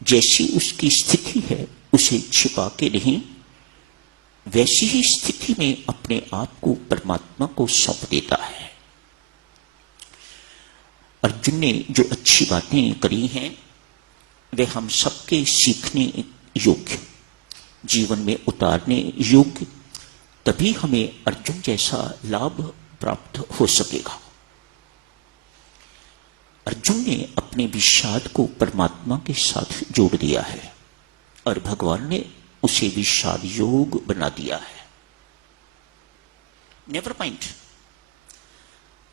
जैसी उसकी स्थिति है उसे छिपा के नहीं, वैसी ही स्थिति में अपने आप को परमात्मा को सौंप देता है। अर्जुन ने जो अच्छी बातें करी हैं वे हम सबके सीखने योग्य, जीवन में उतारने योग्य, तभी हमें अर्जुन जैसा लाभ प्राप्त हो सकेगा। अर्जुन ने अपने विषाद को परमात्मा के साथ जोड़ दिया है और भगवान ने उसे विषाद योग बना दिया है। नेवर माइंड,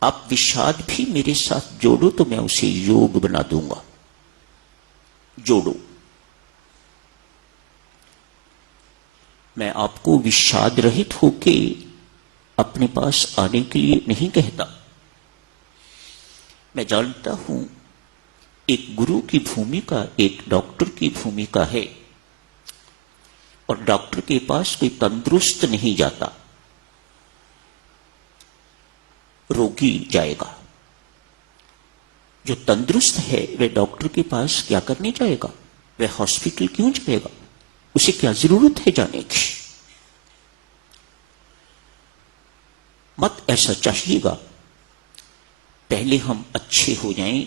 आप विषाद भी मेरे साथ जोड़ो तो मैं उसे योग बना दूंगा। जोड़ो। मैं आपको विषाद रहित होके अपने पास आने के लिए नहीं कहता। मैं जानता हूं एक गुरु की भूमिका एक डॉक्टर की भूमिका है, और डॉक्टर के पास कोई तंदुरुस्त नहीं जाता, रोगी जाएगा। जो तंदुरुस्त है वह डॉक्टर के पास क्या करने जाएगा? वह हॉस्पिटल क्यों जाएगा? उसे क्या जरूरत है जाने की? मत ऐसा चाहिएगा। पहले हम अच्छे हो जाएं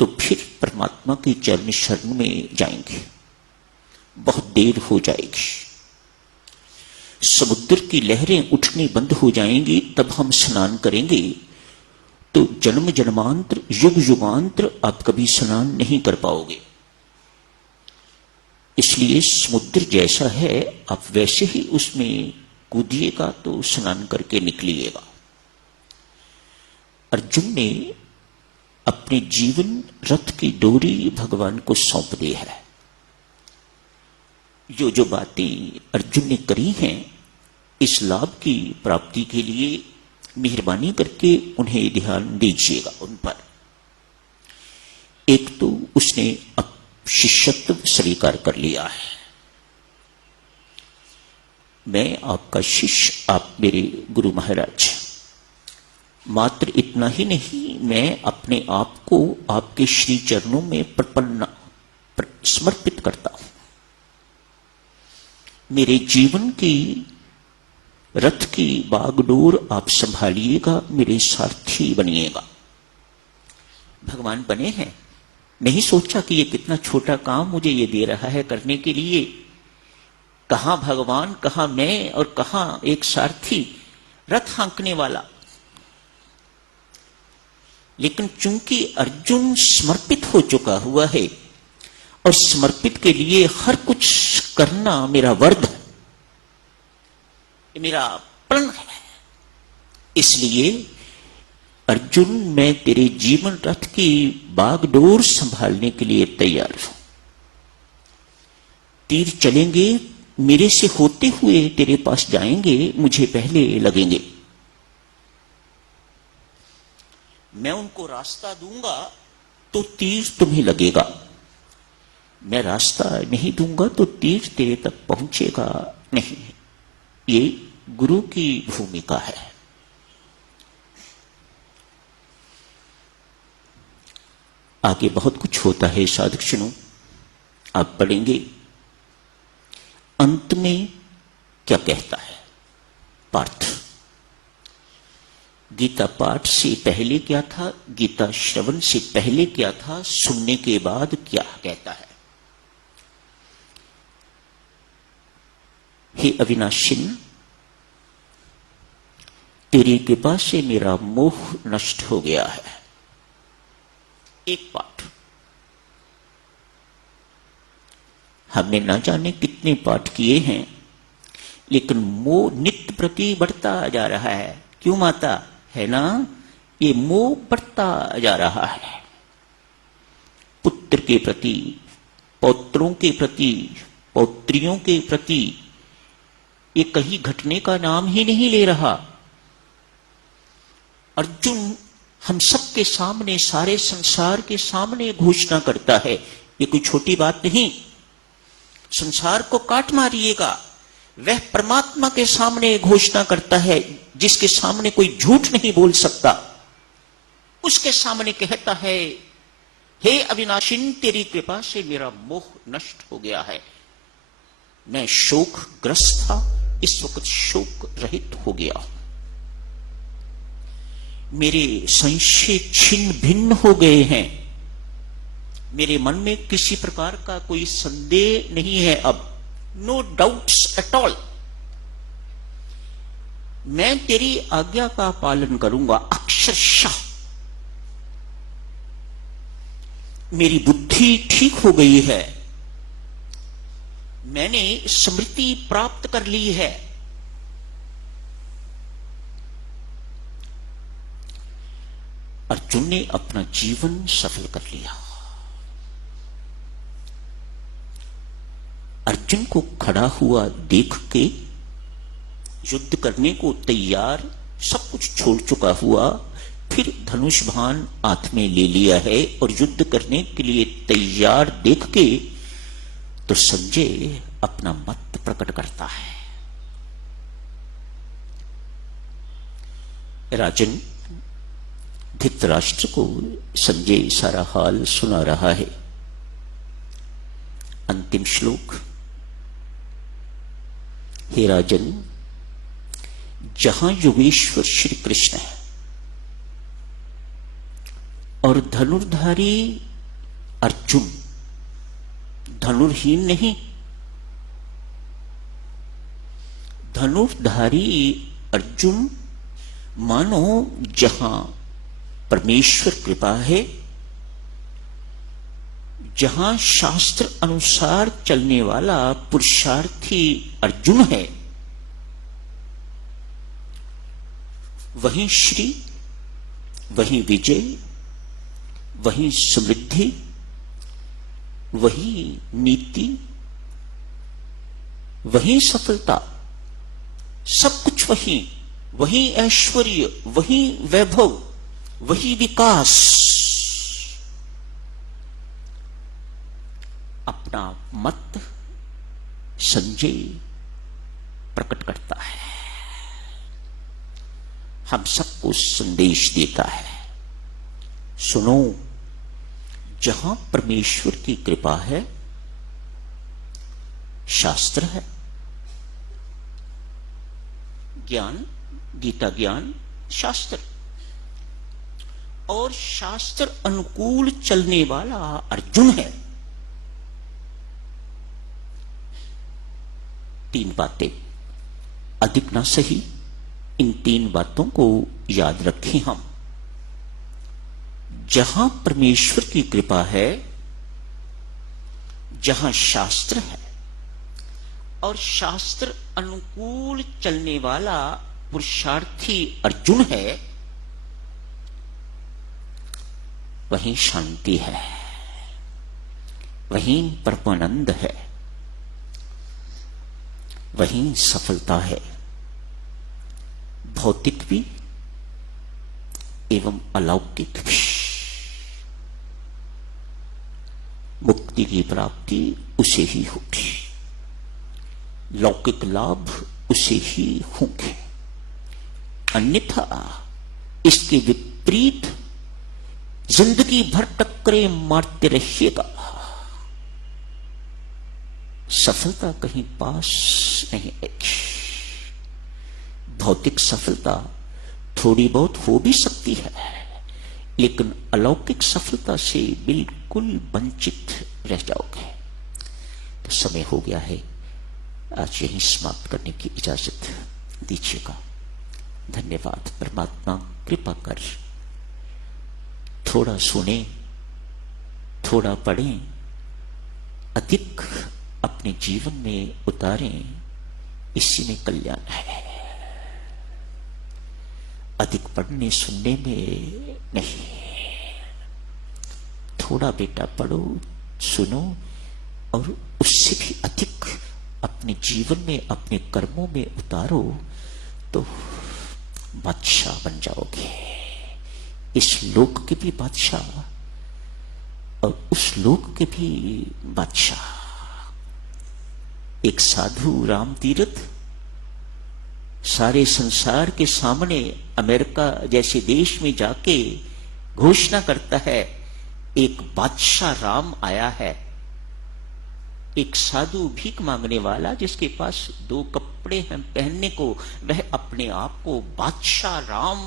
तो फिर परमात्मा के चरण शरण में जाएंगे। बहुत देर हो जाएगी। समुद्र की लहरें उठनी बंद हो जाएंगी, तब हम स्नान करेंगे तो जन्म जन्मांतर युग युगांतर आप कभी स्नान नहीं कर पाओगे। इसलिए समुद्र जैसा है आप वैसे ही उसमें कूदिएगा तो स्नान करके निकलिएगा। अर्जुन ने अपने जीवन रथ की डोरी भगवान को सौंप दी है। जो जो बातें अर्जुन ने करी हैं इस लाभ की प्राप्ति के लिए मेहरबानी करके उन्हें ध्यान दीजिएगा उन पर। एक तो उसने अब शिष्यत्व स्वीकार कर लिया है। मैं आपका शिष्य, आप मेरे गुरु महाराज। मात्र इतना ही नहीं, मैं अपने आप को आपके श्री चरणों में समर्पित करता हूं। मेरे जीवन की रथ की बागडोर आप संभालिएगा, मेरे सारथी बनिएगा। भगवान बने हैं, नहीं सोचा कि ये कितना छोटा काम मुझे ये दे रहा है करने के लिए। कहां भगवान, कहां मैं और कहां एक सारथी, रथ हाँकने वाला। लेकिन चूंकि अर्जुन समर्पित हो चुका हुआ है और समर्पित के लिए हर कुछ करना मेरा वर्ग है, मेरा प्रण है, इसलिए अर्जुन मैं तेरे जीवन रथ की बागडोर संभालने के लिए तैयार हूं। तीर चलेंगे, मेरे से होते हुए तेरे पास जाएंगे, मुझे पहले लगेंगे। मैं उनको रास्ता दूंगा तो तीर तुम्हें लगेगा। मैं रास्ता नहीं दूंगा तो तीर तेरे तक पहुंचेगा नहीं। ये गुरु की भूमिका है। आगे बहुत कुछ होता है साधक सुनो, आप पढ़ेंगे। अंत में क्या कहता है पार्थ? गीता पाठ से पहले क्या था, गीता श्रवण से पहले क्या था, सुनने के बाद क्या कहता है? हे अविनाशिन, तेरी कृपा से मेरा मोह नष्ट हो गया है। एक पाठ। हमने ना जाने कितने पाठ किए हैं, लेकिन मोह नित्य प्रति बढ़ता जा रहा है। क्यों माता? है ना, ये मोह बढ़ता जा रहा है। पुत्र के प्रति, पौत्रों के प्रति, पौत्रियों के प्रति, ये कहीं घटने का नाम ही नहीं ले रहा। अर्जुन हम सबके सामने, सारे संसार के सामने घोषणा करता है, ये कोई छोटी बात नहीं। संसार को काट मारिएगा, वह परमात्मा के सामने घोषणा करता है जिसके सामने कोई झूठ नहीं बोल सकता। उसके सामने कहता है, हे अविनाशिन, तेरी कृपा से मेरा मोह नष्ट हो गया है। मैं शोक ग्रस्त था, इस वक्त शोक रहित हो गया। मेरे संशय छिन्न भिन्न हो गए हैं। मेरे मन में किसी प्रकार का कोई संदेह नहीं है अब। No doubts at all. मैं तेरी आज्ञा का पालन करूंगा अक्षरशः। मेरी बुद्धि ठीक हो गई है। मैंने स्मृति प्राप्त कर ली है। अर्जुन ने अपना जीवन सफल कर लिया। अर्जुन को खड़ा हुआ देख के, युद्ध करने को तैयार, सब कुछ छोड़ चुका हुआ, फिर धनुष बाण हाथ में ले लिया है और युद्ध करने के लिए तैयार देख के तो संजय अपना मत प्रकट करता है। राजन, धृतराष्ट्र को संजय सारा हाल सुना रहा है। अंतिम श्लोक। हे राजन, जहां योगेश्वर श्री कृष्ण है और धनुर्धारी अर्जुन धनुर्हीन नहीं, धनुर्धारी अर्जुन मानो जहां परमेश्वर कृपा है, जहां शास्त्र अनुसार चलने वाला पुरुषार्थी अर्जुन है, वहीं श्री, वहीं विजय, वहीं समृद्धि, वही नीति, वही सफलता, सब कुछ वही, वही ऐश्वर्य, वही वैभव, वही विकास। अपना मत संजय प्रकट करता है, हम सबको संदेश देता है। सुनो, जहां परमेश्वर की कृपा है, शास्त्र है, ज्ञान, गीता ज्ञान, शास्त्र, और शास्त्र अनुकूल चलने वाला अर्जुन है। तीन बातें, अधिक ना सही, इन तीन बातों को याद रखें हम। जहां परमेश्वर की कृपा है, जहां शास्त्र है और शास्त्र अनुकूल चलने वाला पुरुषार्थी अर्जुन है, वहीं शांति है, वहीं परमानंद है, वहीं सफलता है, भौतिक भी एवं अलौकिक भी। मुक्ति की प्राप्ति उसे ही होगी, लौकिक लाभ उसे ही होंगे, अन्यथा इसके विपरीत जिंदगी भर टक्करे मारते रहिएगा, सफलता कहीं पास नहीं आएगी। भौतिक सफलता थोड़ी बहुत हो भी सकती है, लेकिन अलौकिक सफलता से बिल्कुल वंचित रह जाओगे। तो समय हो गया है, आज यहीं समाप्त करने की इजाजत दीजिएगा। धन्यवाद। परमात्मा कृपा कर थोड़ा सुने, थोड़ा पढ़ें, अधिक अपने जीवन में उतारें, इसी में कल्याण है। अधिक पढ़ने सुनने में नहीं, थोड़ा बेटा पढ़ो, सुनो और उससे भी अधिक अपने जीवन में, अपने कर्मों में उतारो, तो बादशाह बन जाओगे। इस लोक के भी बादशाह और उस लोक के भी बादशाह। एक साधु राम तीर्थ सारे संसार के सामने अमेरिका जैसे देश में जाके घोषणा करता है एक बादशाह राम आया है, एक साधु भीख मांगने वाला जिसके पास 2 कपड़े हैं पहनने को, वह अपने आप को बादशाह राम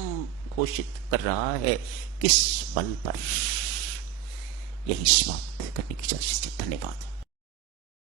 घोषित कर रहा है। किस बल पर? यही समाप्त करने की इजाजत। धन्यवाद।